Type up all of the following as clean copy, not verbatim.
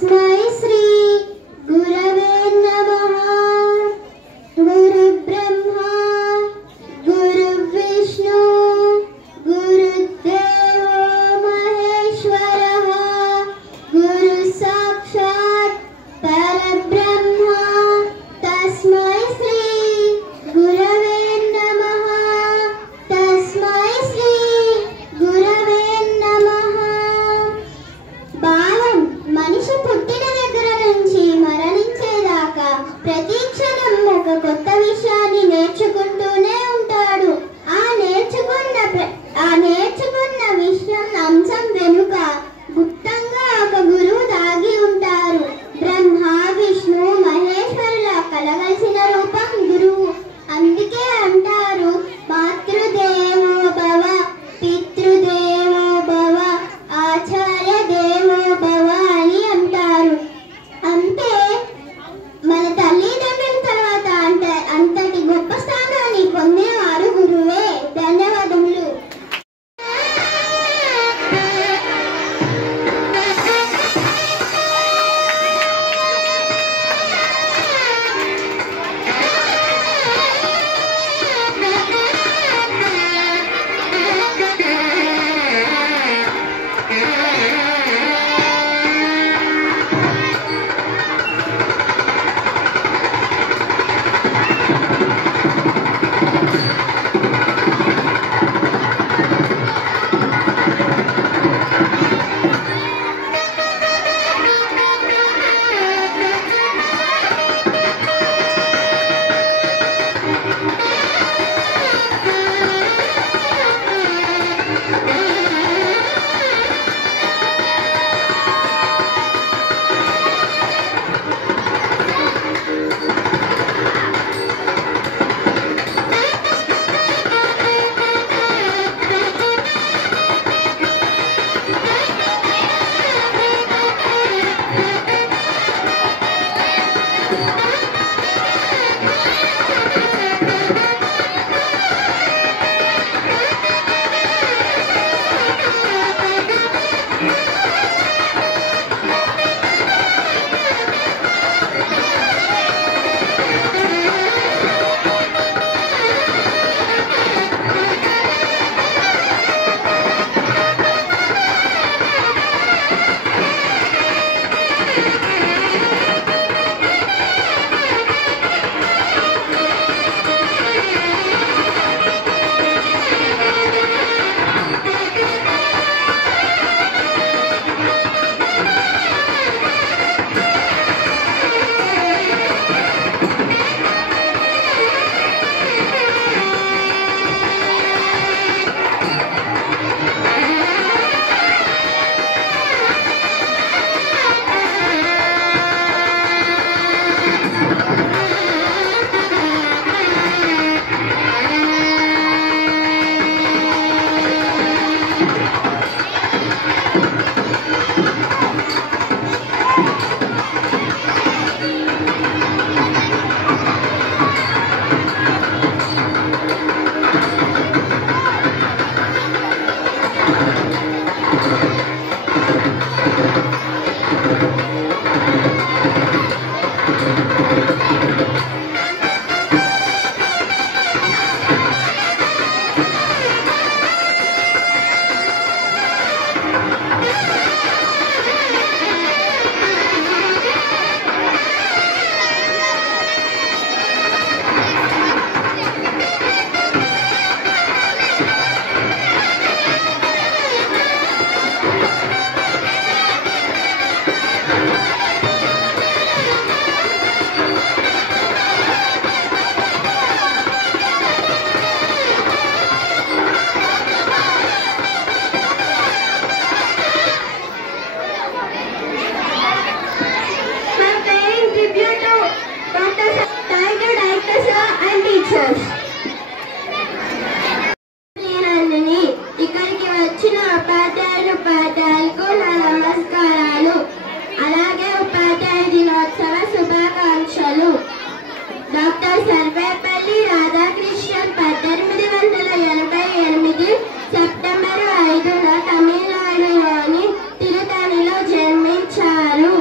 तस्मै श्री गुरवे नमः। गुरु ब्रह्मा गुरु विष्णु गुरुदेवो महेश्वरः गुरु साक्षात् परब्रह्म तस्मै श्री गुरवे नमः। तस्मै श्री गुरवे नमः। భావం మనిషి పుట్టిన దగ్గర నుంచి మరణించేదాకా ప్రతి క్షణం ఒక కొత్త విషయాన్ని నేర్చుకుంటూనే ఉంటాడు. ఆ నేర్చుకున్న విషయం అంశం వెనుక గుప్తంగా ఒక గురువు దాగి ఉంటారు. బ్రహ్మ విష్ణు మహేశ్వరుల కలగలిసిన రూపం గురువు. అందుకే అంటారు మాతృదేవో భవ పితృదేవో భవ ఆచార్య దేవో భవ అని అంటారు. అంటే మన తల్లిదండ్రుల తర్వాత అంతటి గొప్ప స్థానాన్ని పొందేవారు గురువే. ధన్యవాదములు. ఇక్కడికి వచ్చిన ఉపాధ్యాయులకు నా నమస్కారాలు. అలాగే ఉపాధ్యాయ దినోత్సవ శుభాకాంక్షలు. డాక్టర్ సర్వేపల్లి రాధాకృష్ణన్ 1888 సెప్టెంబర్ 5న తమిళనాడులోని తిరుతణిలో జన్మించారు.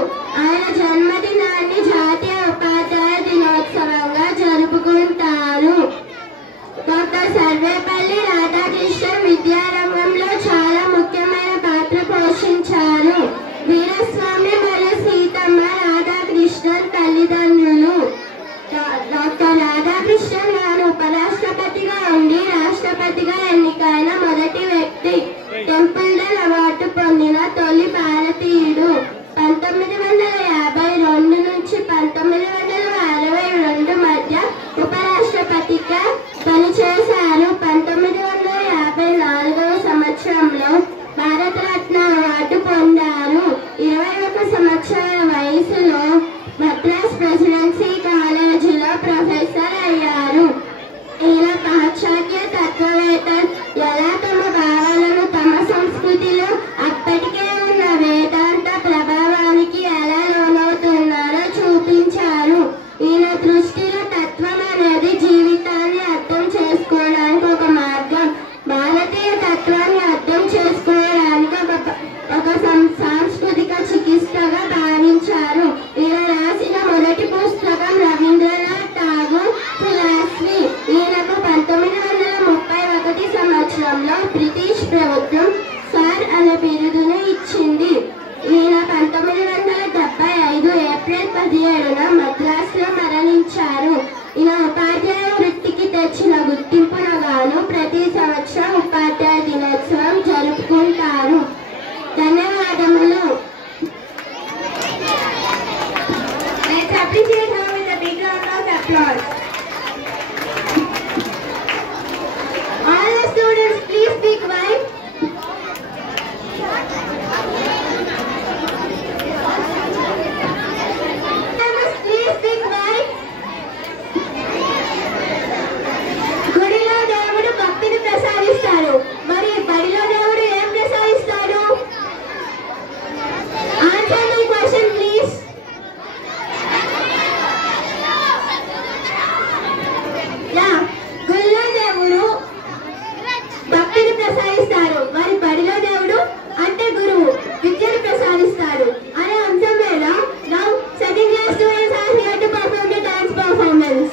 appreciate her with a big round of applause. All the students, please be quiet. Please be quiet. గుడిలో దేవుడు భక్తిని ప్రసాదిస్తాడు. మరి బడిలో దేవుడు ఏం ప్రసాదిస్తాడు? Answer my question, please. గుడిలో దేవుడు భక్తిని ప్రసాదిస్తాడు. మరి బడిలో దేవుడు అంటే గురువు విద్యను ప్రసాదిస్తాడు అనే అంశం మీద now second class students are here to perform the dance performance.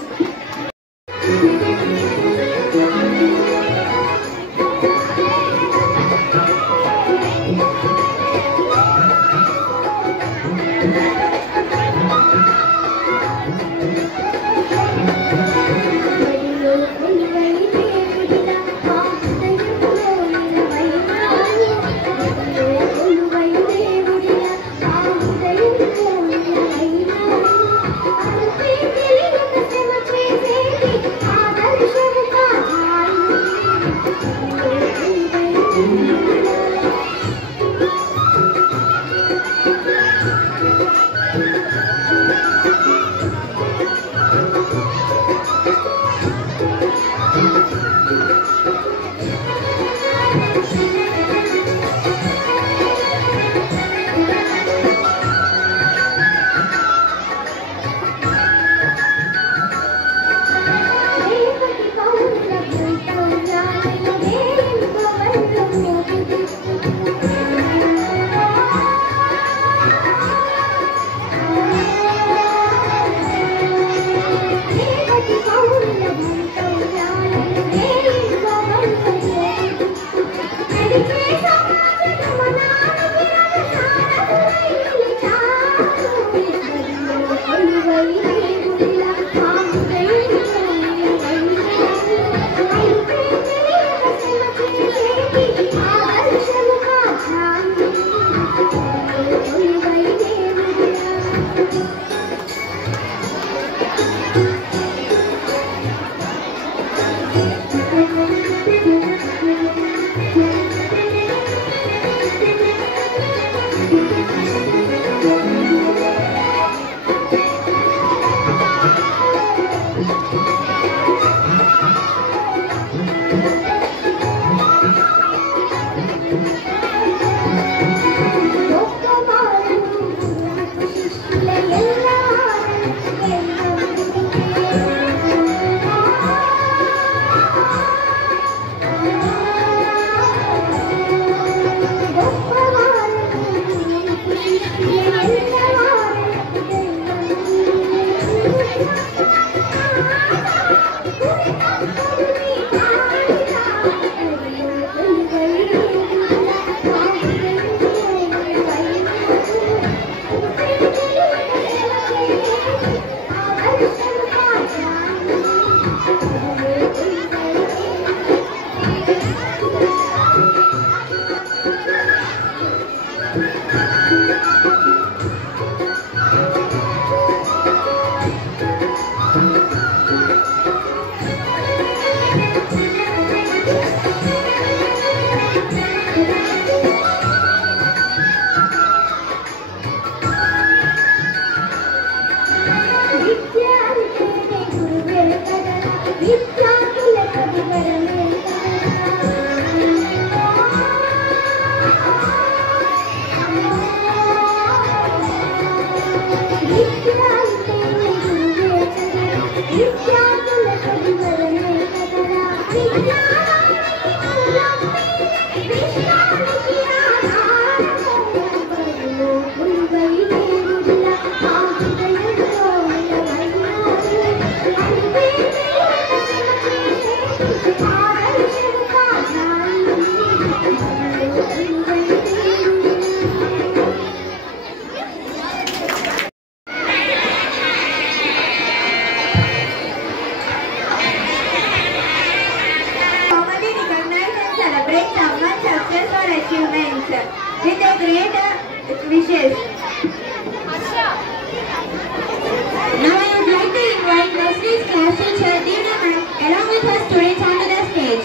teacher Divya ma'am along with her students onto the stage.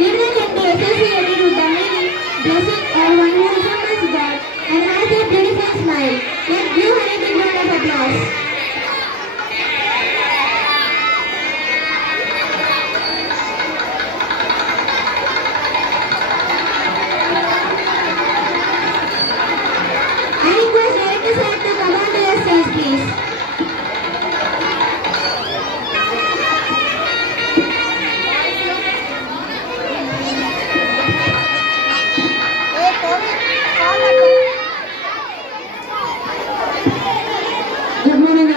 Divya can be associated with the meaning, blessing or one who resembles God and has a beautiful smile. Let's give her a big round of applause. I request Director Sir to come onto the stage, please. Good morning.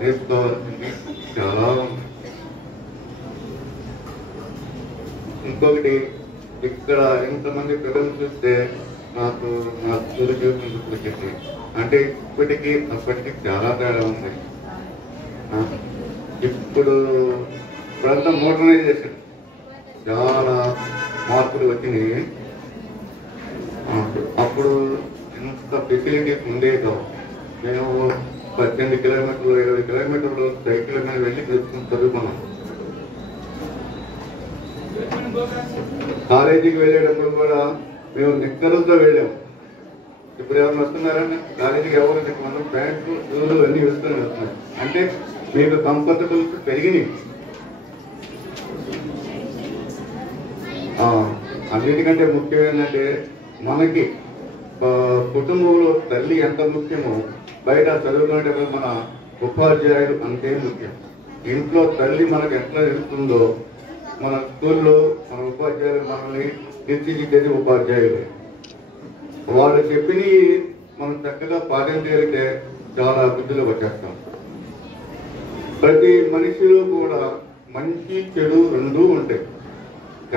నేర్చుకోవాల్సింది చాలా ఉంది. ఇంకొకటి ఇక్కడ ఎంతమంది పిల్లలు చూస్తే నాకు నా స్కూల్ జీవితం గుర్తొచ్చింది. అంటే ఇప్పటికీ అప్పటికి చాలా తేడా ఉంది. ఇప్పుడంతా మోడర్నైజేషన్ చాలా మార్పులు వచ్చినాయి. అప్పుడు ఎంత ఫెసిలిటీస్ ఉండేదో. మేము 18 కిలోమీటర్లు 20 కిలోమీటర్లు సైకిల్ మీద వెళ్ళి చదువుకున్నాం. కాలేజీకి వెళ్ళేటప్పుడు కూడా మేము నిక్కరులతో వెళ్ళాము. ఇప్పుడు ఎవరు వస్తున్నారని కాలేజీకి ఎవరు మనం ప్యాంట్లు షూలు అన్నీ వేసుకొని వస్తున్నాయి. అంటే మీకు కంఫర్టబుల్స్ పెరిగినాయి. అన్నిటికంటే ముఖ్యం ఏంటంటే మనకి కుటుంబంలో తల్లి ఎంత ముఖ్యమో బయట చదువుకునేటప్పుడు మన ఉపాధ్యాయులు అంతే ముఖ్యం. ఇంట్లో తల్లి మనకు ఎట్లా తెలుస్తుందో మన స్కూల్లో మన ఉపాధ్యాయులు మనల్ని తీర్చిదిద్దేది ఉపాధ్యాయులు. వాళ్ళు చెప్పినవి మనం చక్కగా పాటించగలిగితే చాలా అభివృద్ధిలో వచ్చేస్తాం. ప్రతి మనిషిలో కూడా మంచి చెడు రెండూ ఉంటాయి.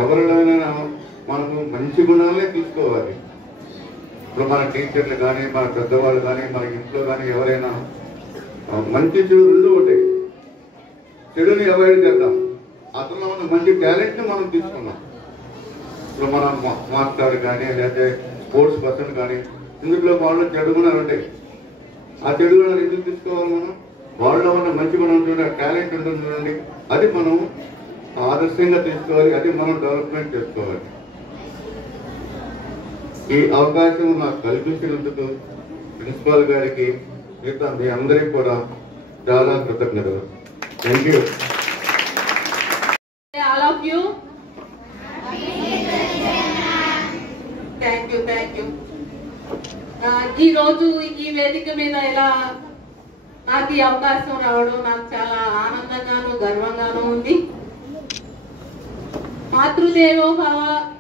ఎవరిలోనైనా మనకు మంచి గుణాలే తీసుకోవాలి. ఇప్పుడు మన టీచర్లు కానీ మన పెద్దవాళ్ళు కానీ మన ఇంట్లో కానీ ఎవరైనా మంచి చెడు రెండూ ఉంటాయి. చెడుని అవాయిడ్ చేద్దాం. అతను మన మంచి టాలెంట్ని మనం తీసుకున్నాం. ఇప్పుడు మన మాస్టర్ కానీ లేకపోతే స్పోర్ట్స్ పర్సన్ కానీ ఇందులో వాళ్ళు చెడు గుణాలు ఉంటాయి. ఆ చెడు గుణాలు ఎందుకు తీసుకోవాలి? మనం వాళ్ళలో ఉన్న మంచి గుణం ఉంటుంది, టాలెంట్ ఉంటుంది చూడండి, అది మనం ఆదర్శంగా తీసుకోవాలి. అది మనం డెవలప్మెంట్ చేసుకోవాలి. ఈ అవకాశం నాకు కల్పించినందుకు ప్రిన్సిపాల్ గారికి మిగతా మీ అందరికీ కూడా చాలా కృతజ్ఞతలు. Thank you. All of you. Thank you. ఈ రోజు ఈ వేదిక మీద ఇలా నాకు ఈ అవకాశం రావడం నాకు చాలా ఆనందంగాను గర్వంగాను ఉంది. మాతృదేవో భవ,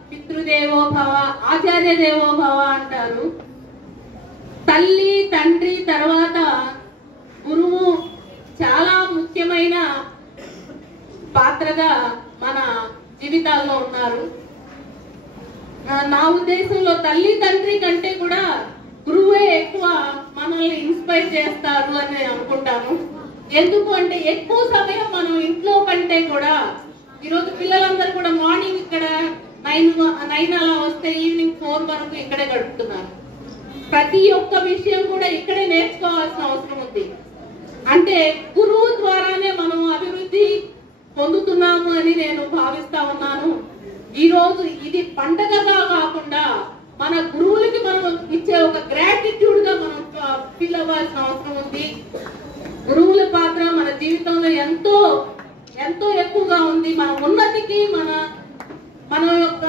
పితృదేవో భవ, ఆచార్య దేవో భవ అంటారు. తల్లి తండ్రి తర్వాత గురువు చాలా ముఖ్యమైన పాత్రగా మన జీవితాల్లో ఉన్నారు. నా ఉద్దేశంలో తల్లి తండ్రి కంటే కూడా గురువే ఎక్కువ మనల్ని ఇన్స్పైర్ చేస్తారు అని నేను అనుకుంటాను. ఎందుకు అంటే ఎక్కువ సమయం మనం ఇంట్లో కంటే కూడా ఈరోజు పిల్లలందరూ కూడా మార్నింగ్ ఇక్కడ 9 అలా వస్తే ఈవినింగ్ 4 వరకు ఇక్కడే గడుపుతున్నారు. ప్రతి ఒక్క విషయం కూడా ఇక్కడే నేర్చుకోవాల్సిన అవసరం ఉంది. అంటే గురువు ద్వారానే మనం అభివృద్ధి పొందుతున్నాము అని నేను భావిస్తా ఉన్నాను. ఈ రోజు ఇది పండగగా కాకుండా మన గురువులకి మనం ఇచ్చే ఒక గ్రాటిట్యూడ్ గా మనం ఫీల్ అవ్వాల్సిన అవసరం ఉంది. గురువుల పాత్ర మన జీవితంలో ఎంతో ఎంతో ఎక్కువగా ఉంది. మన ఉన్నతికి మన యొక్క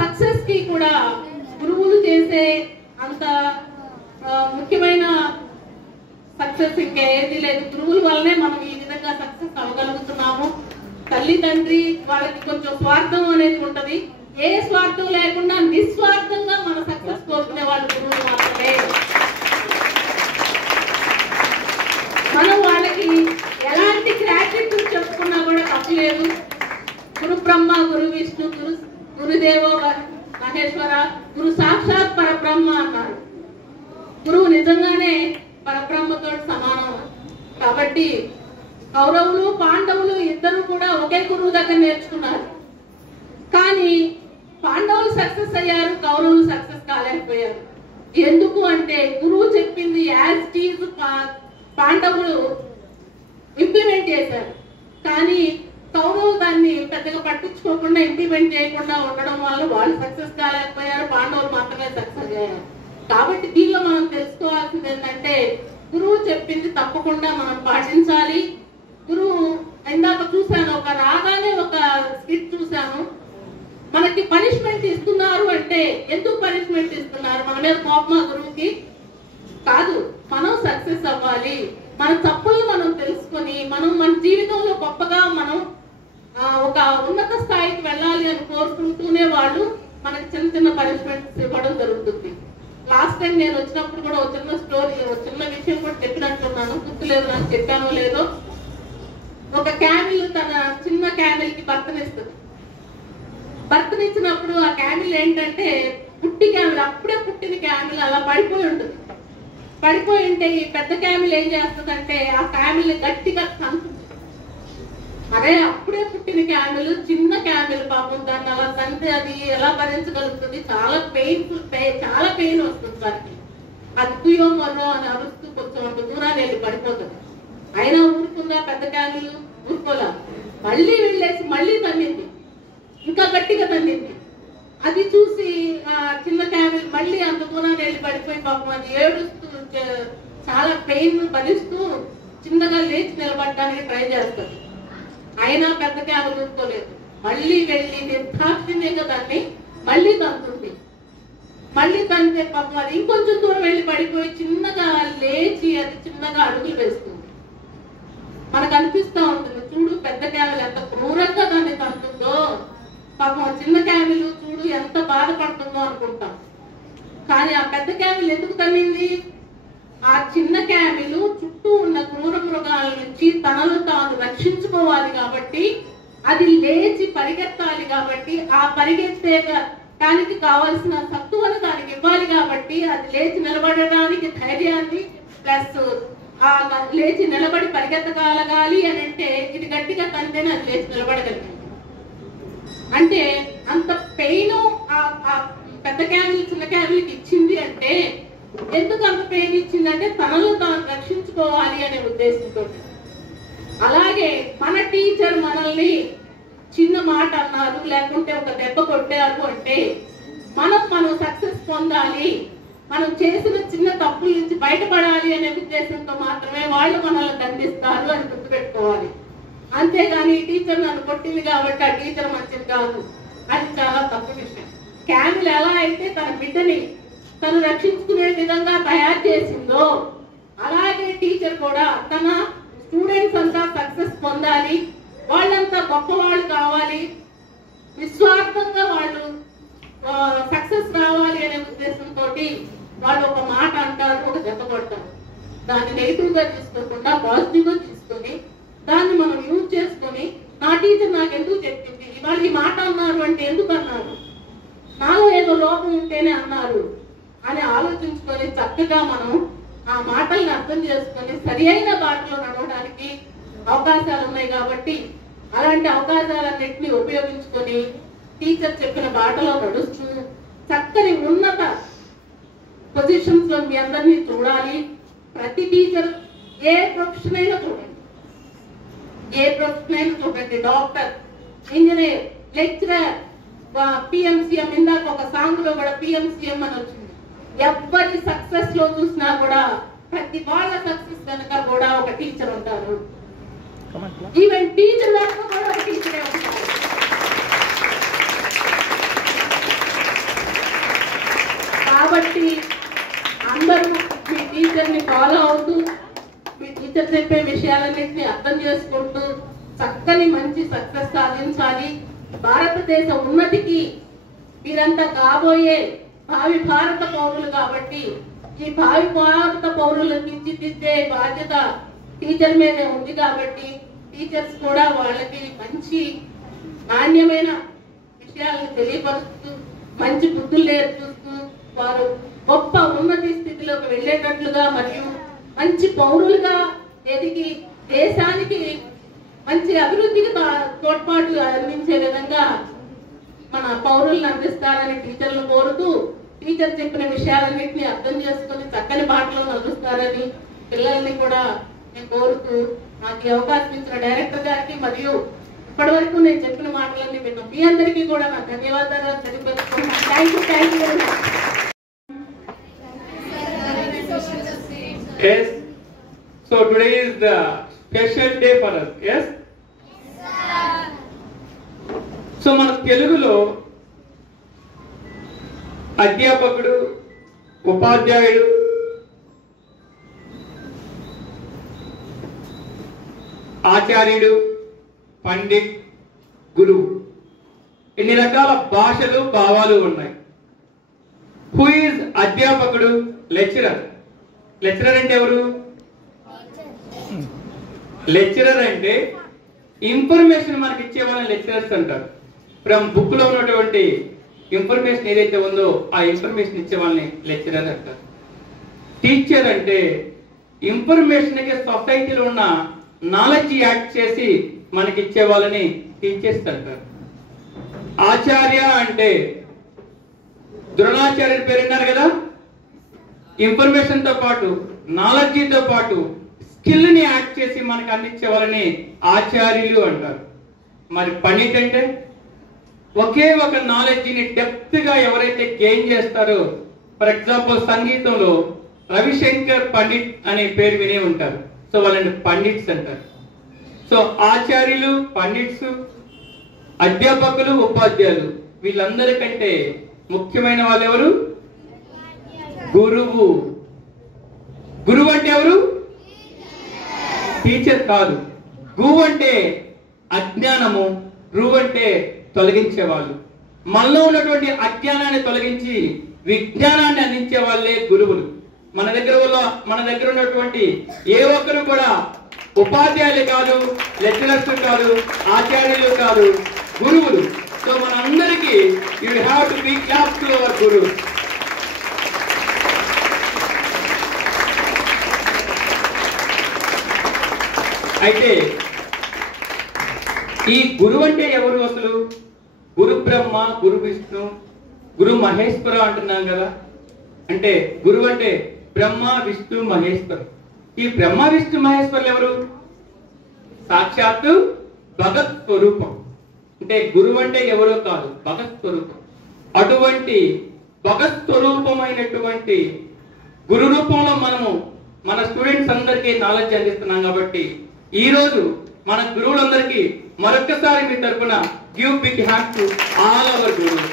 సక్సెస్ కి కూడా గురువులు చేసే అంత ముఖ్యమైన సక్సెస్ ఇంకా ఏది లేదు. గురువుల వల్లనే మనం ఈ విధంగా సక్సెస్ అవ్వగలుగుతున్నాము. తల్లి తండ్రి వాళ్ళకి కొంచెం స్వార్థం అనేది ఉంటది. ఏ స్వార్థం లేకుండా నిస్వార్థంగా మన సక్సెస్ కోరుకునే వాళ్ళు గురువులు మాత్రమే. మనం వాళ్ళకి ఎలాంటి గ్రాటిట్యూడ్ చెప్పుకున్నా కూడా తప్పలేదు. గురు బ్రహ్మ, గురు విష్ణు, గురుదేవో మహేశ్వర, గురు సాక్షాత్ పరబ్రహ్మ అన్నారు. గురువు నిజంగానే పరబ్రహ్మతో సమానం. కాబట్టి కౌరవులు పాండవులు ఇద్దరు కూడా ఒకే గురువు దగ్గర నేర్చుకున్నారు. కానీ పాండవులు సక్సెస్ అయ్యారు, కౌరవులు సక్సెస్ కాలేకపోయారు. ఎందుకు అంటే గురువు చెప్పింది యాజ్ ఇట్ ఈజ్ పాండవులు ఇంప్లిమెంట్ చేశారు. కానీ కౌరవులు దాన్ని పెద్దగా పట్టించుకోకుండా ఇంప్లిమెంట్ చేయకుండా ఉండడం వల్ల వాళ్ళు సక్సెస్ కాలేకపోయారు, పాండవులు మాత్రమే సక్సెస్ అయ్యారు. కాబట్టి దీనిలో మనం తెలుసుకోవాల్సింది ఏంటంటే గురువు చెప్పింది తప్పకుండా మనం పాటించాలి. గురువు ఇందాక చూశాను, ఒక రాగానే ఒక స్కిట్ చూశాను. మనకి పనిష్మెంట్ ఇస్తున్నారు అంటే ఎందుకు పనిష్మెంట్ ఇస్తున్నారు? మన మీద కోపమా గురువుకి? కాదు, మనం సక్సెస్ అవ్వాలి. మన తప్పులను మనం తెలుసుకొని మనం మన జీవితంలో గొప్పగా మనం ఒక ఉన్నత స్థాయికి వెళ్ళాలి అని కోరుకుంటూనే వాళ్ళు మనకి చిన్న చిన్న పనిష్మెంట్స్ ఇవ్వడం జరుగుతుంది. లాస్ట్ టైం నేను వచ్చినప్పుడు కూడా ఒక చిన్న స్టోరీ, ఒక చిన్న విషయం కూడా చెప్పినట్టున్నాను, గుర్తులేదు నాకు చెప్పానో లేదో. ఒక క్యామిల్ తన చిన్న క్యామిల్ కి భర్తనిస్తుంది. భర్తనిచ్చినప్పుడు ఆ క్యామిల్ ఏంటంటే పుట్టి క్యామిల్, అప్పుడే పుట్టిన క్యామిల్ అలా పడిపోయి ఉంటుంది. పడిపోయి ఉంటే ఈ పెద్ద క్యామిల్ ఏం చేస్తుందంటే ఆ క్యామిల్ గట్టిగా తంతుంది. అరే అప్పుడే పుట్టిన క్యామిల్, చిన్న క్యామిల్ పాపం దాన్ని అలా తంతే అది ఎలా భరించగలుగుతుంది? చాలా పెయిన్ఫుల్, చాలా పెయిన్ వస్తుంది దానికి. అది కుయో మరో అని అరుస్తూ కొంచెం అంత దూరాన్ని వెళ్ళి పడిపోతుంది. అయినా ఊరుకుందా పెద్ద క్యామిల్? ఊరుకోలా. మళ్ళీ వెళ్ళేసి మళ్ళీ తన్నింది, ఇంకా గట్టిగా తన్నింది. అది చూసి ఆ చిన్న క్యామిల్ మళ్ళీ అంత దూరాన్ని వెళ్ళి పడిపోయి పాపం అది ఏడుస్తూ చాలా పెయిన్ భరిస్తూ చిన్నగా లేచి నిలబడడానికి ట్రై చేస్తుంది. అయినా పెద్ద క్యామిల్ ఊరుకోలేదు. మళ్ళీ వెళ్ళి నిర్దాక్షిణ్యంగా దాన్ని మళ్ళీ తంతుంది. మళ్ళీ తంతే పాపం అది ఇంకొంచెం దూరం వెళ్ళి పడిపోయి చిన్నగా లేచి అది చిన్నగా అడుగులు వేస్తుంది. మనకు అనిపిస్తూ ఉంటుంది చూడు పెద్ద క్యామెల్ ఎంత క్రూరంగా దాన్ని తంతుందో, పాపం చిన్న క్యామెల్ చూడు ఎంత బాధపడుతుందో అనుకుంటాం. కానీ ఆ పెద్ద క్యామెల్ ఎందుకు తన్నింది? ఆ చిన్న క్యామెల్ చుట్టూ ఉన్న క్రూర మృగాల నుంచి తనను తాను రక్షించుకోవాలి కాబట్టి, అది లేచి పరిగెత్తాలి కాబట్టి, ఆ పరిగెత్తేదానికి కావాల్సిన సత్తువను దానికి ఇవ్వాలి కాబట్టి, అది లేచి నిలబడడానికి ధైర్యాన్ని ప్లస్ ఆ లేచి నిలబడి పరిగెత్తగలగాలి అని అంటే ఇది గట్టిగా తంటేనే అది లేచి నిలబడగలిగింది. అంటే అంత పెయిన్ ఆ పెద్ద క్యామెల్ చిన్న క్యామెల్కి ఇచ్చింది. అంటే ఎందుకు అంత పెయిన్ ఇచ్చిందంటే తనలో తాను రక్షించుకోవాలి అనే ఉద్దేశంతో. అలాగే మన టీచర్ మనల్ని చిన్న మాట అన్నారు, లేకుంటే ఒక దెబ్బ కొట్టారు అంటే మనం సక్సెస్ పొందాలి, మనం చేసిన చిన్న తప్పుల నుంచి బయటపడాలి అనే ఉద్దేశంతో మాత్రమే వాళ్ళు మనల్ని దండిస్తారు అని గుర్తుపెట్టుకోవాలి. అంతేగాని ఈ టీచర్ నన్ను కొట్టింది కాబట్టి ఆ టీచర్ మంచిది కాదు, అది చాలా తప్పు విషయం. క్యామెల్ ఎలా అయితే తన బిడ్డని తను రక్షించుకునే విధంగా తయారు చేసిందో, అలాగే టీచర్ కూడా తన స్టూడెంట్స్ అంతా సక్సెస్ పొందాలి, వాళ్ళంతా గొప్పవాళ్ళు కావాలి, నిస్వార్థంగా వాళ్ళు సక్సెస్ రావాలి అనే ఉద్దేశంతో వాళ్ళు ఒక మాట అంటారు, ఒక దెబ్బ కొడతారు. దాన్ని నెగిటివ్ గా తీసుకోకుండా పాజిటివ్ గా తీసుకొని దాన్ని మనం యూజ్ చేసుకొని, నా టీచర్ నాకు ఎందుకు చెప్పింది, ఇవాళ ఈ మాట అన్నారు అంటే ఎందుకు అన్నారు, నాలో ఏదో లోపం ఉంటేనే అన్నారు అని ఆలోచించుకొని చక్కగా మనం ఆ మాటల్ని అర్థం చేసుకొని సరి అయిన బాటలో నడవడానికి అవకాశాలు ఉన్నాయి. కాబట్టి అలాంటి అవకాశాలన్నింటినీ ఉపయోగించుకొని టీచర్ చెప్పిన బాటలో నడుస్తూ చక్కని ఉన్నత పొజిషన్స్ లో మీ అందరినీ చూడాలి. ప్రతి టీచర్ ఏ ప్రొఫెషన్ అయినా చూడండి, ఏ ప్రొఫెషన్ అయినా చూడండి, డాక్టర్, ఇంజనీర్, లెక్చరర్, పిఎంసీఎం, ఇందాక ఒక సాంగ్ లో కూడా పిఎంసీఎం అని వచ్చింది. ఎవరి సక్సెస్ లో చూసినా కూడా ప్రతి వాళ్ళ సక్సెస్ కనుక కూడా ఒక టీచర్ ఉంటారు. ఈవెన్ టీచర్ వరకు కూడా ఒక టీచరే ఉంటారు. కాబట్టి అందరూ మీ టీచర్ ని ఫాలో అవుతూ, మీ టీచర్ చెప్పే విషయాలన్నింటినీ అర్థం చేసుకుంటూ చక్కని మంచి సక్సెస్ సాధించాలి. భారతదేశ ఉన్నతికి మీరంతా కాబోయే భావి భారత పౌరులు కాబట్టి ఈ భావి భారత పౌరులను తీర్చిదిద్దే బాధ్యత టీచర్ మీదే ఉంది. కాబట్టి టీచర్స్ కూడా వాళ్ళకి మంచి నాణ్యమైన విషయాలను తెలియపరుస్తూ, మంచి బుద్ధులు నేర్పిస్తూ, వారు గొప్ప ఉన్నతి స్థితిలోకి వెళ్ళేటట్లుగా మరియు మంచి పౌరులుగా ఎదిగి దేశానికి మంచి అభివృద్ధికి తోడ్పాటు అందించే విధంగా మన పౌరులను అందిస్తారని టీచర్లు కోరుతూ, టీచర్ చెప్పిన విషయాలన్నింటినీ అర్థం చేసుకుని చక్కని బాటలో నడుస్తారని పిల్లల్ని కూడా నేను కోరుతూ, నాకు ఈ అవకాశం ఇచ్చిన డైరెక్టర్ గారికి మరియు ఇప్పటి వరకు నేను చెప్పిన మాటలన్నీ విన్నాం మీ అందరికీ కూడా నా ధన్యవాదాలు తెలియపరుచుకుంటున్నాను. Thank you very much. Yes. So today is the special day for us. Yes. So మన తెలుగులో అధ్యాపకుడు, ఉపాధ్యాయుడు, ఆచార్యుడు, పండిట్, గురువు, ఇన్ని రకాల భాషలు, భావాలు ఉన్నాయి. హూ ఈజ్ అధ్యాపకుడు? లెక్చరర్. లెక్చరర్ అంటే ఎవరు? లెక్చరర్ అంటే ఇన్ఫర్మేషన్ మనకి ఇచ్చే వాళ్ళని లెక్చరర్స్ అంటారు. ఫ్రమ్ బుక్ లో ఉన్నటువంటి ఇన్ఫర్మేషన్ ఏదైతే ఉందో ఆ ఇన్ఫర్మేషన్ ఇచ్చే వాళ్ళని లెక్చరర్ అంటారు. టీచర్ అంటే ఇన్ఫర్మేషన్ కి సొసైటీలో ఉన్న నాలెడ్జ్ యాడ్ చేసి మనకి ఇచ్చే వాళ్ళని టీచర్స్ అంటారు. ఆచార్య అంటే ద్రోణాచార్య పేరు విన్నారు కదా, ఇన్ఫర్మేషన్ తో పాటు నాలెడ్జ్ తో పాటు స్కిల్ ని యాడ్ చేసి మనకు అందించే వాళ్ళని ఆచార్యులు అంటారు. మరి పండిట్ అంటే ఒకే ఒక నాలెడ్జ్ ని డెప్త్ గా ఎవరైతే గెయిన్ చేస్తారో, ఫర్ ఎగ్జాంపుల్ సంగీతంలో రవిశంకర్ పండిట్ అనే పేరు వినే ఉంటారు. సో వాళ్ళని పండిట్స్ అంటారు. సో ఆచార్యులు, పండిట్స్, అధ్యాపకులు, ఉపాధ్యాయులు, వీళ్ళందరికంటే ముఖ్యమైన వాళ్ళు ఎవరు? గురువు. గురువు అంటే ఎవరు? టీచర్ కాదు. గు అంటే అజ్ఞానము, రు అంటే తొలగించేవాళ్ళు. మనలో ఉన్నటువంటి అజ్ఞానాన్ని తొలగించి విజ్ఞానాన్ని అందించే వాళ్ళే గురువులు. మన దగ్గర ఉన్నటువంటి ఏ ఒక్కరు కూడా ఉపాధ్యాయులు కాదు, లెక్చరర్స్ కాదు, ఆచార్యులు కాదు, గురువులు. సో మనందరికీ you have to be close to our guru. అయితే ఈ గురువు అంటే ఎవరు అసలు? గురు బ్రహ్మ, గురు విష్ణు, గురు మహేశ్వర అంటున్నాం కదా. అంటే గురువు అంటే బ్రహ్మ, విష్ణు, మహేశ్వరు. ఈ బ్రహ్మ, విష్ణు, మహేశ్వరులు ఎవరు? సాక్షాత్తు భగత్ స్వరూపం. అంటే గురువు అంటే ఎవరో కాదు, భగత్ స్వరూపం. అటువంటి భగత్ స్వరూపమైనటువంటి గురు రూపంలో మనము మన స్టూడెంట్స్ అందరికీ నాలెడ్జ్ అందిస్తున్నాం. కాబట్టి ఈ రోజు మన గురువులందరికీ మరొక్కసారి మీ తరఫున give big hand to all our గురువు.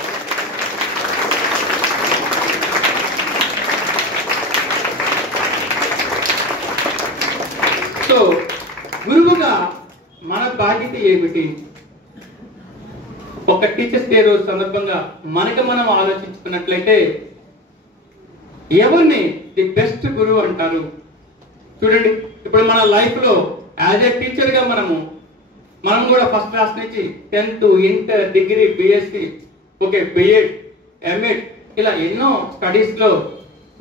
సో గురువుగా మన బాధ్యత ఏమిటి? ఒక టీచర్స్ డే రోజు సందర్భంగా మనం ఆలోచించుకున్నట్లయితే ఎవరిని ది బెస్ట్ గురువు అంటారు? చూడండి, ఇప్పుడు మన లైఫ్ లో యాజ్ ఏ టీచర్ గా మనం కూడా ఫస్ట్ క్లాస్ నుంచి 10th, inter, degree, BSc, BEd, MEd ఇలా ఎన్నో స్టడీస్ లో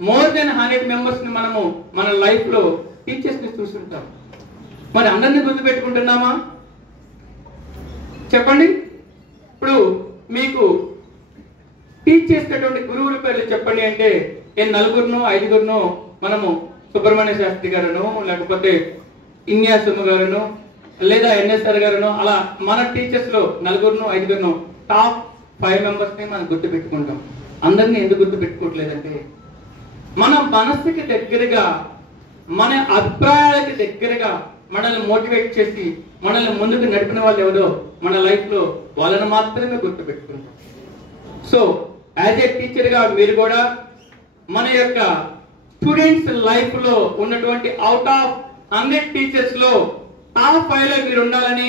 మోర్ దెన్ 100 మెంబర్స్ ని మన లైఫ్ లో టీచర్స్ ని చూస్తుంటాం. మరి అందరినీ గుర్తుపెట్టుకుంటున్నామా? చెప్పండి. ఇప్పుడు మీకు టీచ్ చేసేటటువంటి గురువుల పేర్లు చెప్పండి అంటే నలుగురునో 5గురునో సుబ్రహ్మణ్య శాస్త్రి గారును, లేకపోతే ఇన్యాసమ్మ గారును, లేదా ఎన్ఎస్ఆర్ గారును, అలా మన టీచర్స్ లో 4గురునో 5గురునో టాప్ 5 మెంబర్స్ ని మనం గుర్తు పెట్టుకుంటాం. అందరినీ ఎందుకు గుర్తు పెట్టుకోవట్లేదంటే మన మనస్సుకి దగ్గరగా, మన అభిప్రాయాలకి దగ్గరగా మనల్ని మోటివేట్ చేసి మనల్ని ముందుకు నడిపిన వాళ్ళు ఎవరో మన లైఫ్ లో వాళ్ళని మాత్రమే గుర్తు పెట్టుకుంటాం. సో యాజ్ ఏ టీచర్ గా మీరు కూడా మన యొక్క స్టూడెంట్స్ లైఫ్ లో ఉన్నటువంటి అవుట్ ఆఫ్ 100 టీచర్స్ లో టాప్ 5 లో మీరు ఉండాలని,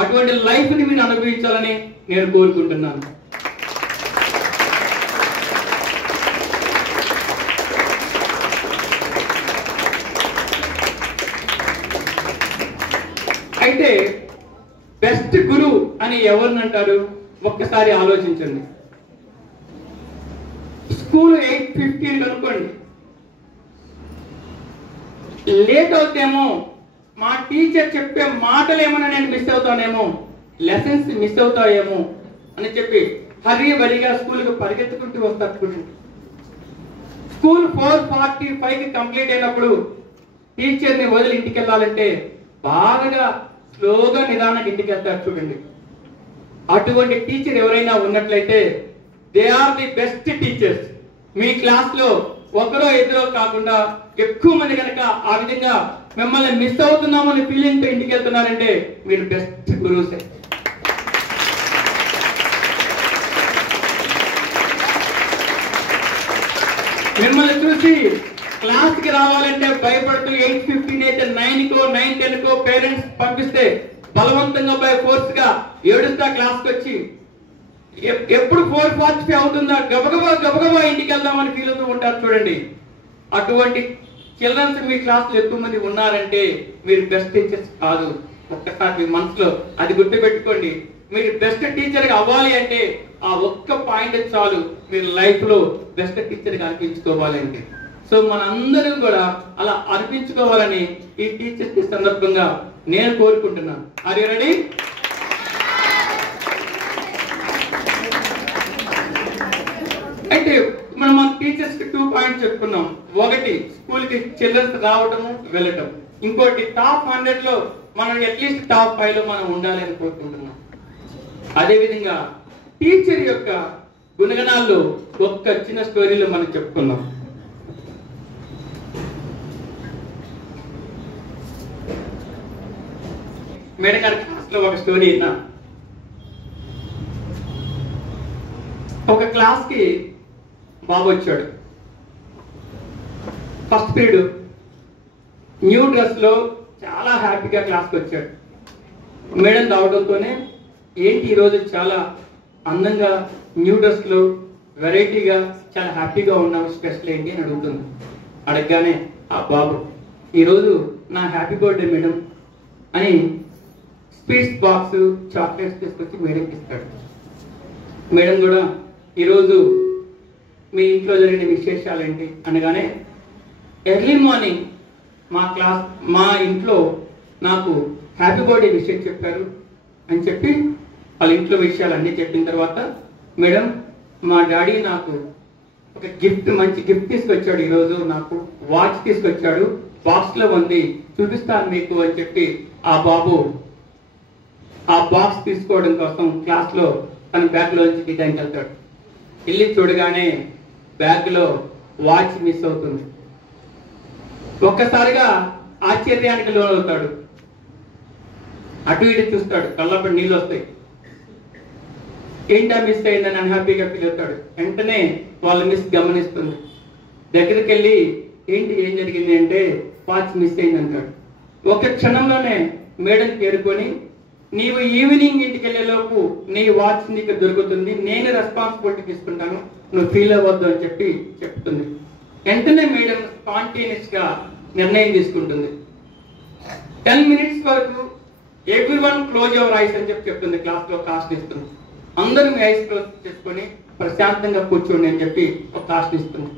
అటువంటి లైఫ్ ని మీరు అనుభవించాలని నేను కోరుకుంటున్నాను. అయితే బెస్ట్ గురు అని ఎవరిని అంటారు? ఒక్కసారి ఆలోచించండి. స్కూల్ 8:15 అనుకోండి, లేట్ అవుతేమో మా టీచర్ చెప్పే మాటలు ఏమన్నా నేను మిస్ అవుతానేమో, లెసన్స్ మిస్ అవుతాయేమో అని చెప్పి హరీ బరిగా స్కూల్కి పరిగెత్తుకుంటూ వస్తారు. స్కూల్ 4:45కి కంప్లీట్ అయినప్పుడు టీచర్ని వదిలి ఇంటికి వెళ్ళాలంటే బాగా స్లోగా నిదానంగా ఇంటికి వెళ్తారు. చూడండి, అటువంటి టీచర్ ఎవరైనా ఉన్నట్లయితే they are the best teachers. మీ క్లాస్ లో ఒకరో ఇద్దరో కాకుండా ఎక్కువ మంది కనుక ఆ విధంగా మిమ్మల్ని మిస్ అవుతున్నామని ఫీలింగ్ తో ఇంటికి వెళ్తున్నారంటే మీరు బెస్ట్ గురువుసే. మిమ్మల్ని చూసి క్లాస్ కి రావాలంటే భయపడుతూ 8:15 అయితే 9కో 9:10కో పేరెంట్స్ పంపిస్తే బలవంతంగా బై ఫోర్స్ గా ఏడుస్తా క్లాస్ కి వచ్చి ఎప్పుడు 4:45 అవుతుందా గబగబా ఇంటికి వెళ్దామని ఫీల్ అవుతూ ఉంటారు. చూడండి, అటువంటి చిల్డ్రన్స్ మీ క్లాస్ లో ఎక్కువ మంది ఉన్నారంటే మీరు బెస్ట్ టీచర్స్ కాదు. ఒక్కసారి మీ మనసులో అది గుర్తుపెట్టుకోండి. మీరు బెస్ట్ టీచర్ గా అవ్వాలి అంటే ఆ ఒక్క పాయింట్ చాలు మీరు లైఫ్ లో బెస్ట్ టీచర్ గా అనిపించుకోవాలంటే. సో మనందరం కూడా అలా అనిపించుకోవాలని ఈ టీచర్స్ డే సందర్భంగా నేను కోరుకుంటున్నాను. Are you ready? అయితే మనం టీచర్స్ కి 2 పాయింట్స్ చెప్పుకున్నాం. ఒకటి స్కూల్ కి చిల్డ్రన్స్ రావటము వెళ్ళటం, ఇంకోటి టాప్ 100 లో మనం అట్లీస్ట్ టాప్ 5 లో మనం ఉండాలి అని కోరుకుంటున్నాం. అదే విధంగా టీచర్ యొక్క గుణగణాల్లో ఒక్క చిన్న స్టోరీలో మనం చెప్పుకున్నాం. మేడం గారి క్లాస్ లో ఒక స్టోరీ విన్నా. ఒక క్లాస్ కి బాబు వచ్చాడు. ఫస్ట్ పీరియడ్ న్యూ డ్రెస్ లో చాలా హ్యాపీగా క్లాస్కి వచ్చాడు. మేడం రావడంతోనే ఏంటి ఈరోజు చాలా అందంగా న్యూ డ్రెస్లో వెరైటీగా చాలా హ్యాపీగా ఉన్నావు, స్పెషల్ ఏంటి అని అడుగుతుంది. అడగగానే ఆ బాబు ఈరోజు నా హ్యాపీ బర్త్డే మేడం అని స్వీట్స్ బాక్స్ చాక్లెట్స్ తీసుకొచ్చి మేడంకి ఇస్తాడు. మేడం కూడా ఈరోజు మీ ఇంట్లో జరిగిన విశేషాలు ఏంటి అనగానే ఎర్లీ మార్నింగ్ మా ఇంట్లో నాకు హ్యాపీ బర్త్డే విషయం చెప్పారు అని చెప్పి వాళ్ళ ఇంట్లో విషయాలు అన్నీ చెప్పిన తర్వాత మేడం మా డాడీ నాకు ఒక మంచి గిఫ్ట్ తీసుకొచ్చాడు, ఈరోజు నాకు వాచ్ తీసుకొచ్చాడు, బాక్స్లో ఉంది చూపిస్తాను మీకు అని చెప్పి ఆ బాబు ఆ బాక్స్ తీసుకోవడం కోసం క్లాస్లో తన బ్యాగ్లోంచి తీయడానికి వెళ్తాడు. వెళ్ళి చూడగానే బ్యాగ్లో వాచ్ మిస్ అవుతుంది. ఒక్కసారిగా ఆశ్చర్యానికి లోనవుతాడు. అటు ఇటు చూస్తాడు, కళ్ళపడి నీళ్ళు వస్తాయి. ఏంటా మిస్ అయిందని అన్హ్యాపీగా ఫీల్ అవుతాడు. వెంటనే వాళ్ళ మిస్ గమనిస్తుంది. దగ్గరికి వెళ్ళి ఏంటి ఏం జరిగింది అంటే వాచ్ మిస్ అయింది అంటాడు. ఒక క్షణంలోనే మేడం చేరుకొని నీవు ఈవినింగ్ ఇంటికి వెళ్ళేలోపు నీ వాచ్ నీకు దొరుకుతుంది, నేను రెస్పాన్సిబిలిటీ తీసుకుంటాను, నువ్వు ఫీల్ అవ్వద్దు అని చెప్పి చెప్తుంది. వెంటనే మేడం స్పాంటేనియస్ గా నిర్ణయం తీసుకుంటుంది. 10 minutes వరకు ఎవ్రీవన్ క్లోజ్ యువర్ ఐస్ అని చెప్పి చెప్తుంది. క్లాస్ లో కాస్ట్ ఇస్తుంది. అందరూ మీ ఐస్ క్లోజ్ చేసుకొని ప్రశాంతంగా కూర్చోండి అని చెప్పి ఒక కాస్ట్ ఇస్తుంది.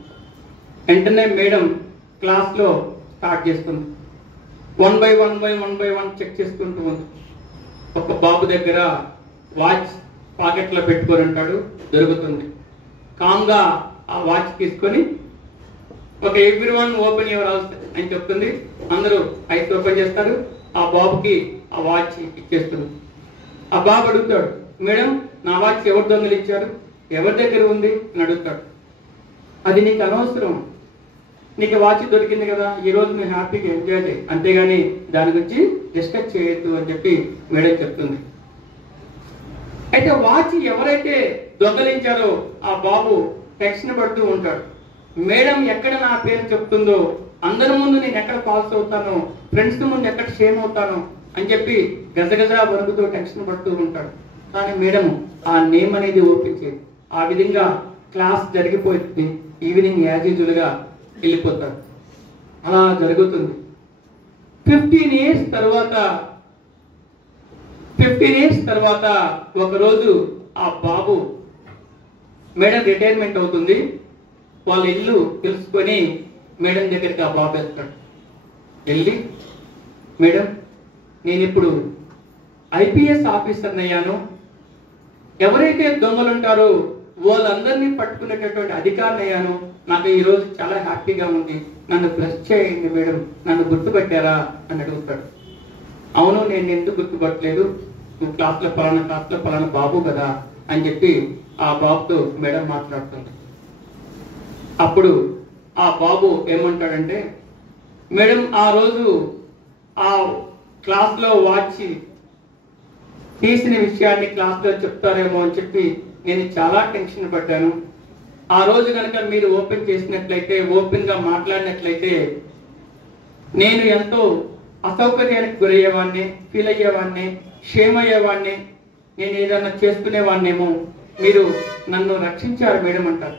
వెంటనే మేడం క్లాస్ లో స్టార్ట్ చేస్తుంది. 1 by 1 చెక్ చేసుకుంటూ ఉంది. ఒక బాబు దగ్గర వాచ్ పాకెట్లో పెట్టుకొని ఉంటాడు, దొరుకుతుంది. కామ్గా ఆ వాచ్ తీసుకొని ఒక ఎవ్రీవన్ ఓపెన్ యువర్ హౌస్ అని చెప్తుంది. అందరూ ఐస్ ఓపెన్ చేస్తారు. ఆ బాబుకి ఆ వాచ్ ఇచ్చేస్తుంది. ఆ బాబు అడుగుతాడు, మేడం నా వాచ్ ఎవరు దొంగలు ఇచ్చారు, ఎవరి దగ్గర ఉంది అని అడుగుతాడు. అది నీకు అనవసరం, నీకు వాచ్ దొరికింది కదా, ఈ రోజు నువ్వు హ్యాపీగా ఎంజాయ్ చేయి, అంతేగాని దాని గురించి డిస్కస్ చేయొద్దు అని చెప్పి మేడం చెప్తుంది. అయితే వాచ్ ఎవరైతే దొంగలించారో ఆ బాబు టెన్షన్ పడుతూ ఉంటాడు. మేడం ఎక్కడ నా పేరు చెప్తుందో, అందరి ముందు నేను ఎక్కడ పాస్ అవుతాను, ఫ్రెండ్స్ ముందు ఎక్కడ షేమ్ అవుతాను అని చెప్పి గజగజ వరుగుతూ టెన్షన్ పడుతూ ఉంటాడు. కానీ మేడం ఆ నేమ్ అనేది ఓపెన్ చేయదు. ఆ విధంగా క్లాస్ జరిగిపోతుంది. ఈవినింగ్ యాజ్ యూజువల్ గా వెళ్ళిపోతాడు. అలా జరుగుతుంది. 15 years తర్వాత ఒకరోజు ఆ బాబు మేడం రిటైర్మెంట్ అవుతుంది. వాళ్ళ ఇల్లు తెలుసుకొని మేడం దగ్గరికి ఆ బాబు వెళ్తాడు. వెళ్ళి మేడం నేను ఇప్పుడు ఐపీఎస్ ఆఫీసర్ని అయ్యాను, ఎవరైతే దొంగలు ఉంటారో వాళ్ళందరినీ పట్టుకునేటటువంటి అధికారిని అయ్యాను, నాకు ఈరోజు చాలా హ్యాపీగా ఉంది, నన్ను బ్లెస్ చేయండి మేడం, నన్ను గుర్తుపట్టారా అని అడుగుతాడు. అవును, నేను ఎందుకు గుర్తుపట్టలేదు, నువ్వు క్లాస్లో పలానా బాబు కదా అని చెప్పి ఆ బాబుతో మేడం మాట్లాడుతుంది. అప్పుడు ఆ బాబు ఏమంటాడంటే, మేడం ఆ రోజు ఆ క్లాస్లో వాచ్ తీసిన విషయాన్ని క్లాస్లో చెప్తారేమో అని చెప్పి నేను చాలా టెన్షన్ పడ్డాను. ఆ రోజు కనుక మీరు ఓపెన్ చేసినట్లయితే, ఓపెన్ గా మాట్లాడినట్లయితే నేను ఎంతో అసౌకర్యానికి గురయ్యేవాడిని, ఫీల్ అయ్యేవాడిని, షేమ్ అయ్యేవాడిని, నేను ఏదన్నా చేసుకునేవాడినేమో, మీరు నన్ను రక్షించారు మేడం అంటారు.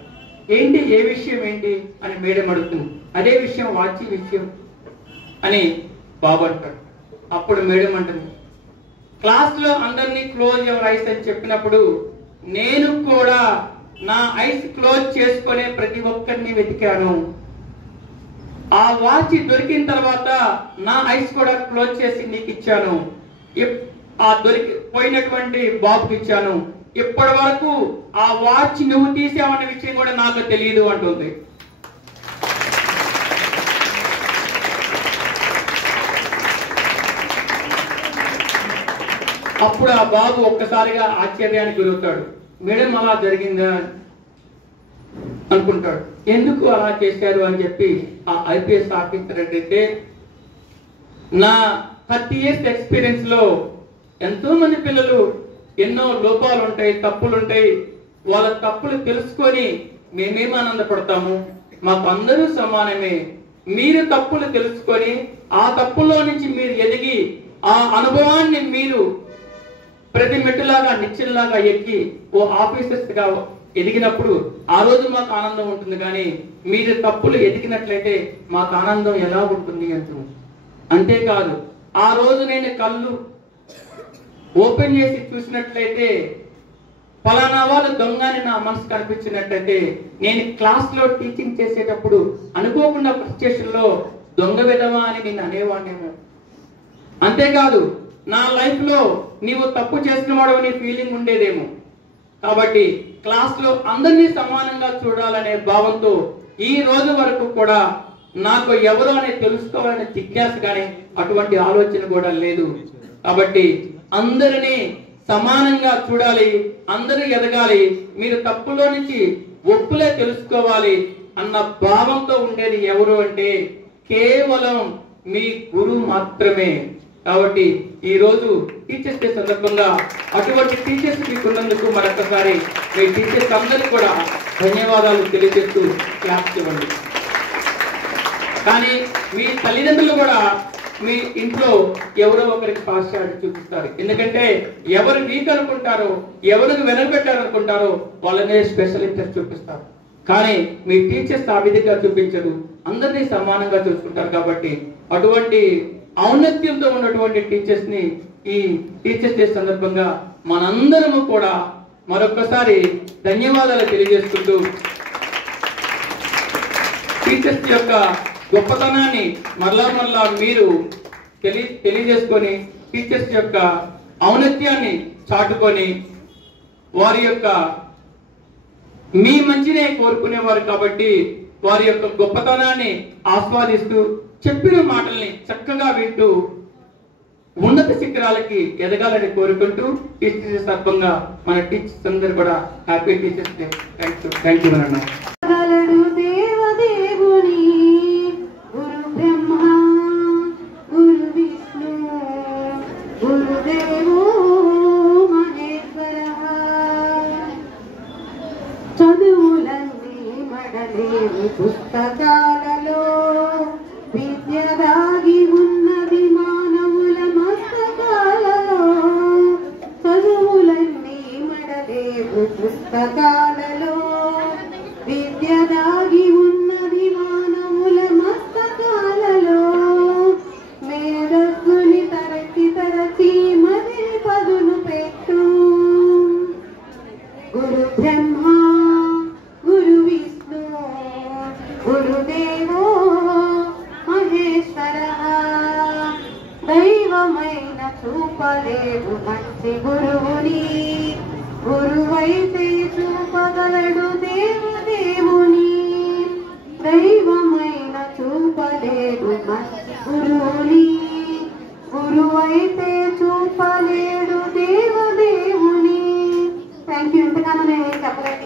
ఏంటి, ఏ విషయం ఏంటి అని మేడం అడుగుతుంది. అదే విషయం, వాచి విషయం అని బాబు అంటాడు. అప్పుడు మేడం అంటుంది, క్లాస్లో అందరినీ క్లోజ్ యువర్ ఐస్ అని చెప్పినప్పుడు నేను కూడా నా ఐస్ క్లోజ్ చేసుకునే ప్రతి ఒక్కరిని వెతికాను. ఆ వాచ్ దొరికిన తర్వాత నా ఐస్ కూడా క్లోజ్ చేసి నీకు ఇచ్చాను, ఆ పోయినటువంటి బాబుకి ఇచ్చాను. ఇప్పటి వరకు ఆ వాచ్ నువ్వు తీసావన్న విషయం కూడా నాకు తెలియదు అంటుంది. అప్పుడు ఆ బాబు ఒక్కసారిగా ఆశ్చర్యానికి గురవుతాడు. మేడం అలా జరిగిందా అనుకుంటాడు. ఎందుకు అలా చేశారు అని చెప్పి ఆ ఐపీఎస్ ఆఫీసర్ ఏంటంటే, నా 30 years ఎక్స్పీరియన్స్ లో ఎంతో మంది పిల్లలు ఎన్నో లోపాలు ఉంటాయి, తప్పులు ఉంటాయి. వాళ్ళ తప్పులు తెలుసుకొని మేమేం ఆనందపడతాము, మాకు అందరూ సమానమే. మీరు తప్పులు తెలుసుకొని ఆ తప్పుల్లో నుంచి మీరు ఎదిగి ఆ అనుభవాన్ని మీరు ప్రతి మెట్టులాగా నిచ్చెనలాగా ఎక్కి ఓ ఆఫీసర్స్ గా ఎదిగినప్పుడు ఆ రోజు మాకు ఆనందం ఉంటుంది, కానీ మీరు తప్పులు ఎదిగినట్లయితే మాకు ఆనందం ఎలా ఉంటుంది అంటున్నాను. అంతేకాదు ఆ రోజు నేను కళ్ళు ఓపెన్ చేసి చూసినట్లయితే ఫలానా వాళ్ళు దొంగ అని నా మనసు కనిపించినట్లయితే నేను క్లాస్ లో టీచింగ్ చేసేటప్పుడు అనుకోకుండా సిచ్యుయేషన్ లో దొంగ విధవా అని నేను అనేవాడినేమో. అంతేకాదు నా లైఫ్ లో నీవు తప్పు చేసిన వాడు నీ ఫీలింగ్ ఉండేదేమో. కాబట్టి క్లాస్ లో అందరినీ సమానంగా చూడాలనే భావంతో ఈ రోజు వరకు కూడా నాకు ఎవరు అనేది తెలుసుకోవాలనే జిజ్ఞాస కానీ అటువంటి ఆలోచన కూడా లేదు. కాబట్టి అందరినీ సమానంగా చూడాలి, అందరూ ఎదగాలి, మీరు తప్పులో నుంచి ఒప్పులే తెలుసుకోవాలి అన్న భావంతో ఉండేది ఎవరు అంటే కేవలం మీ గురువు మాత్రమే. కాబట్టి ఈ రోజు టీచర్స్ డే సందర్భంగా అటువంటి టీచర్స్ మీకున్నందుకు మరొకసారి మీ టీచర్స్ అందరికీ కూడా ధన్యవాదాలు తెలియజేస్తూ క్లాస్ ఇవ్వండి. కానీ మీ తల్లిదండ్రులు కూడా మీ ఇంట్లో ఎవరో ఒకరికి పాఠశాల చూపిస్తారు. ఎందుకంటే ఎవరు వీక్ అనుకుంటారో, ఎవరికి వెనకబెట్టారనుకుంటారో వాళ్ళనే స్పెషల్ ఇంట్రెస్ట్ చూపిస్తారు. కానీ మీ టీచర్స్ ఆ విధంగా చూపించరు, అందరినీ సమానంగా చూసుకుంటారు. కాబట్టి అటువంటి ఔన్నత్యంతో ఉన్నటువంటి టీచర్స్ ని ఈ టీచర్స్ డే సందర్భంగా మనందరము కూడా మరొకసారి ధన్యవాదాలు తెలియజేసుకుంటూ టీచర్స్ యొక్క గొప్పతనాన్ని మరలా మీరు తెలియజేసుకొని టీచర్స్ యొక్క ఔన్నత్యాన్ని చాటుకొని వారి యొక్క మీ మంచినే కోరుకునేవారు. కాబట్టి వారి యొక్క గొప్పతనాన్ని ఆస్వాదిస్తూ చెప్పిన మాటల్ని చక్కగా వింటూ ఉన్నత శిఖరాలకి ఎదగాలని కోరుకుంటూ టీచర్స్ సందర్భంగా మన టీచర్స్ అందరూ కూడా happy teachers day. Thank you అన్న. పుస్తకాలలో విద్య దాగి ఉన్నది మానవుల మస్తకాలలో, చదువులన్నీ మడలేవు పుస్తకాలలో విద్య దాగి ఉన్నది మానవుల మస్తకాలలో, మేధస్సుని తరచి మదిని పదును పెట్టు. గురు బ్రహ్మ గురు విష్ణు గురుదేవో మహేశ్వర, దైవమైన చూపలేవు మంచి గురువుని, గురువైతే చూపగలడు దేవదేవుని, దైవమైన చూపలేడు మంచి గురువుని, గురువైతే చూపలేడు దేవదేవుని. Thank you. ఇంతకన్నా నేను చెప్పలేదు.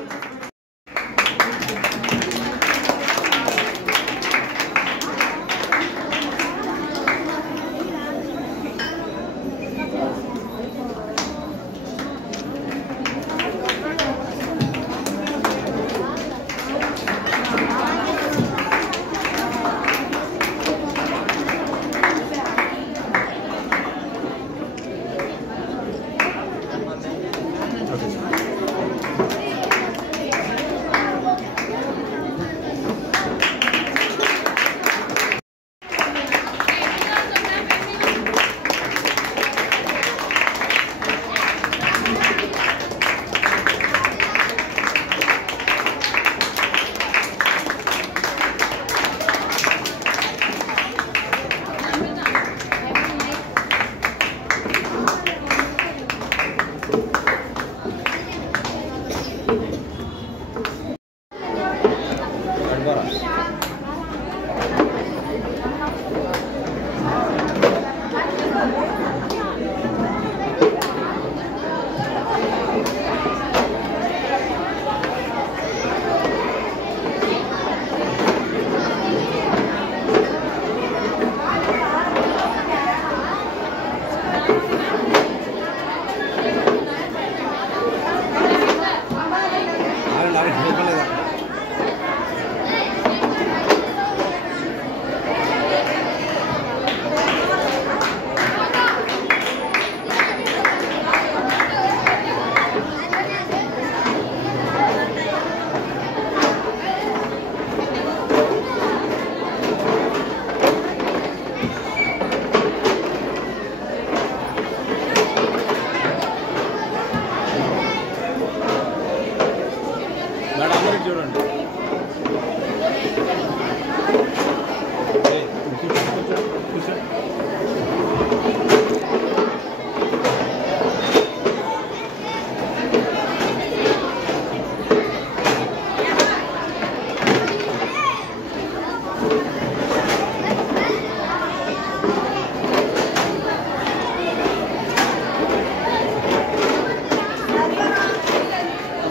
చూడండి.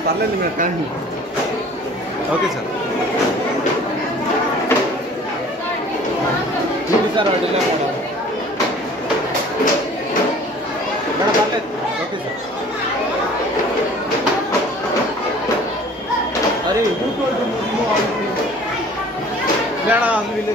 పర్లేదు మీరు కానీ ఓకే సార్. సార్ అడిగినా మేడం పర్లేదు ఓకే సార్. అరే మేడం వీళ్ళు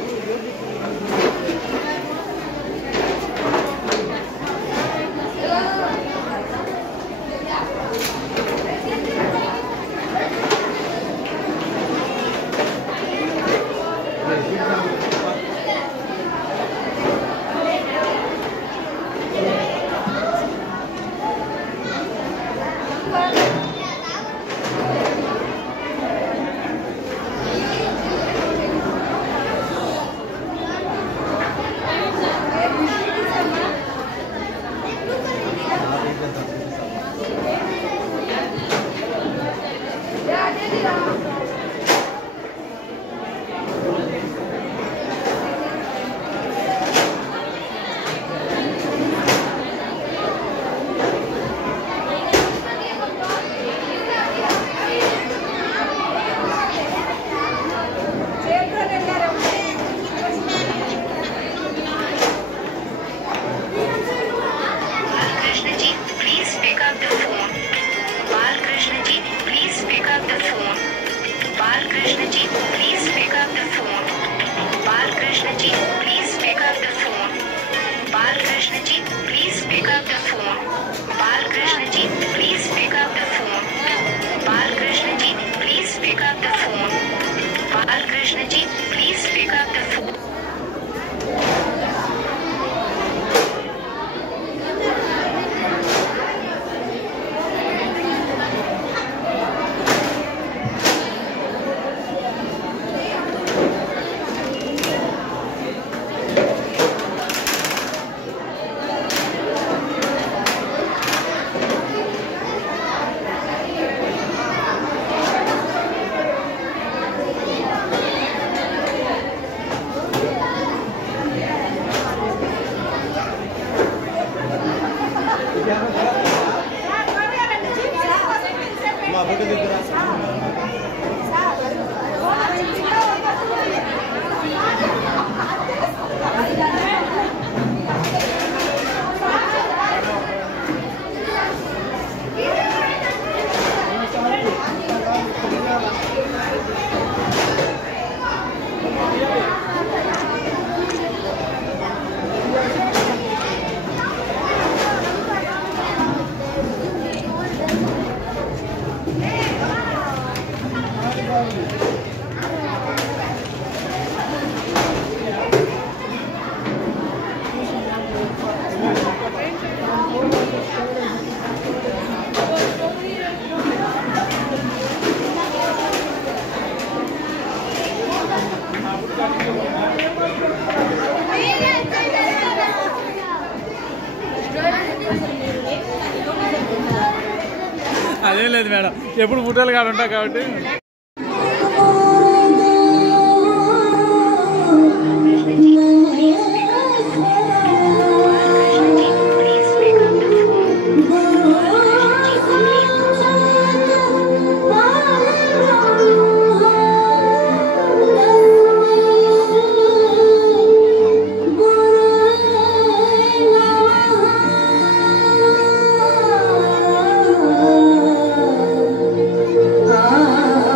అదేం లేదు మేడం, ఎప్పుడు ఫోటోలు కాదు ఉంటాయి కాబట్టి. Ah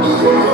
Thank you.